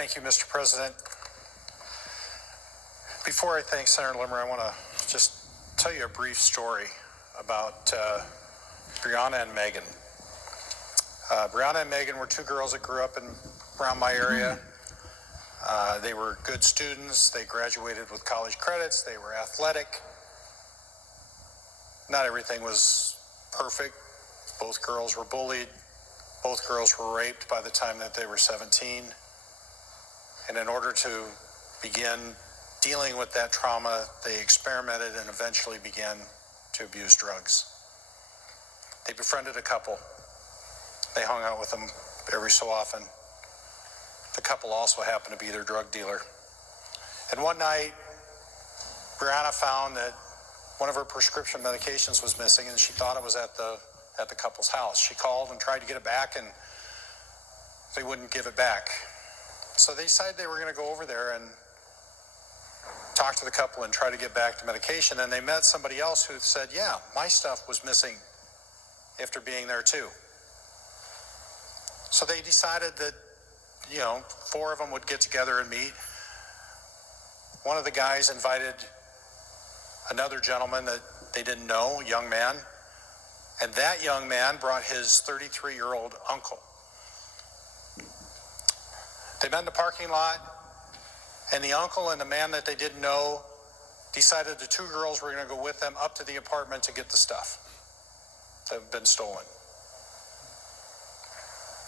Thank you, Mr. President. Before I thank Senator Limmer, I want to just tell you a brief story about Brianna and Megan. Brianna and Megan were two girls that grew up around my area. They were good students. They graduated with college credits. They were athletic. Not everything was perfect. Both girls were bullied. Both girls were raped by the time that they were 17. And in order to begin dealing with that trauma, they experimented and eventually began to abuse drugs. They befriended a couple. They hung out with them every so often. The couple also happened to be their drug dealer. And one night, Brianna found that one of her prescription medications was missing, and she thought it was at the couple's house. She called and tried to get it back, and they wouldn't give it back. So they decided they were going to go over there and talk to the couple and try to get back the medication. And they met somebody else who said, yeah, my stuff was missing after being there too. So they decided that, four of them would get together and meet. One of the guys invited another gentleman that they didn't know, a young man. And that young man brought his 33-year-old uncle. They met in the parking lot, and the uncle and the man that they didn't know decided the two girls were going to go with them up to the apartment to get the stuff that had been stolen.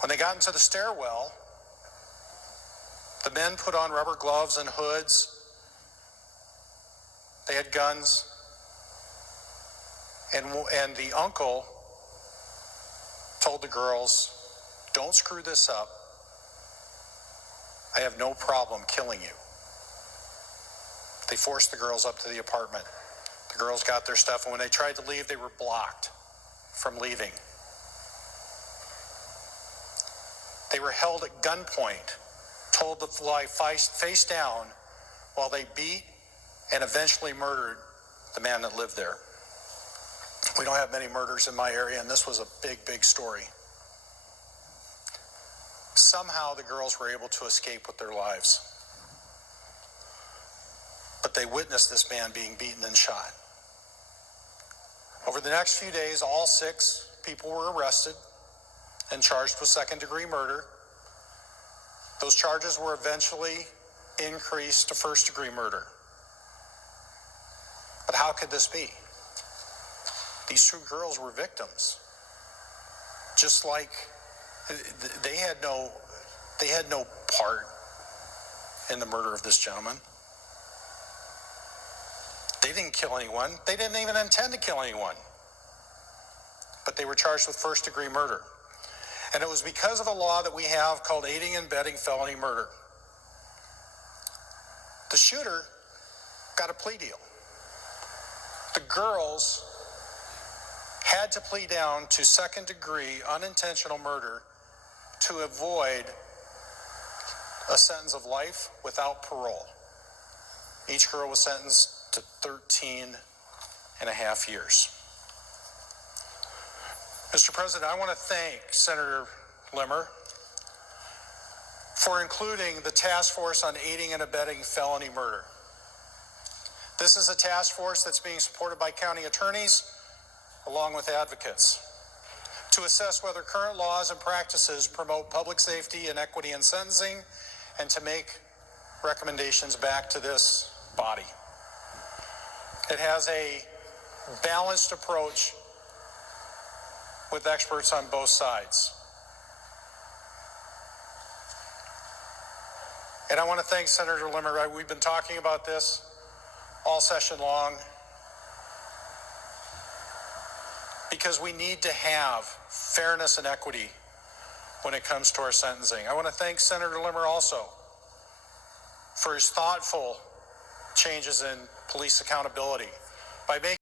When they got into the stairwell, the men put on rubber gloves and hoods. They had guns. And the uncle told the girls, don't screw this up. I have no problem killing you. They forced the girls up to the apartment. The girls got their stuff, and when they tried to leave, they were blocked from leaving. They were held at gunpoint, told to lie face down while they beat and eventually murdered the man that lived there. We don't have many murders in my area, and this was a big, big story. Somehow the girls were able to escape with their lives. But they witnessed this man being beaten and shot. Over the next few days, all 6 people were arrested and charged with second-degree murder. Those charges were eventually increased to first-degree murder. But how could this be? These 2 girls were victims. Just like they had no part in the murder of this gentleman. They didn't kill anyone. They didn't even intend to kill anyone. But they were charged with first-degree murder. And it was because of a law that we have called aiding and abetting felony murder. The shooter got a plea deal. The girls had to plead down to second-degree unintentional murder to avoid a sentence of life without parole. Each girl was sentenced to 13 and a half years. Mr. President, I want to thank Senator Limmer for including the task force on aiding and abetting felony murder. This is a task force that's being supported by county attorneys along with advocates to assess whether current laws and practices promote public safety and equity in sentencing, and to make recommendations back to this body. It has a balanced approach with experts on both sides. And I want to thank Senator Limmer. We've been talking about this all session long because we need to have fairness and equity when it comes to our sentencing. I want to thank Senator Limmer also for his thoughtful changes in police accountability by making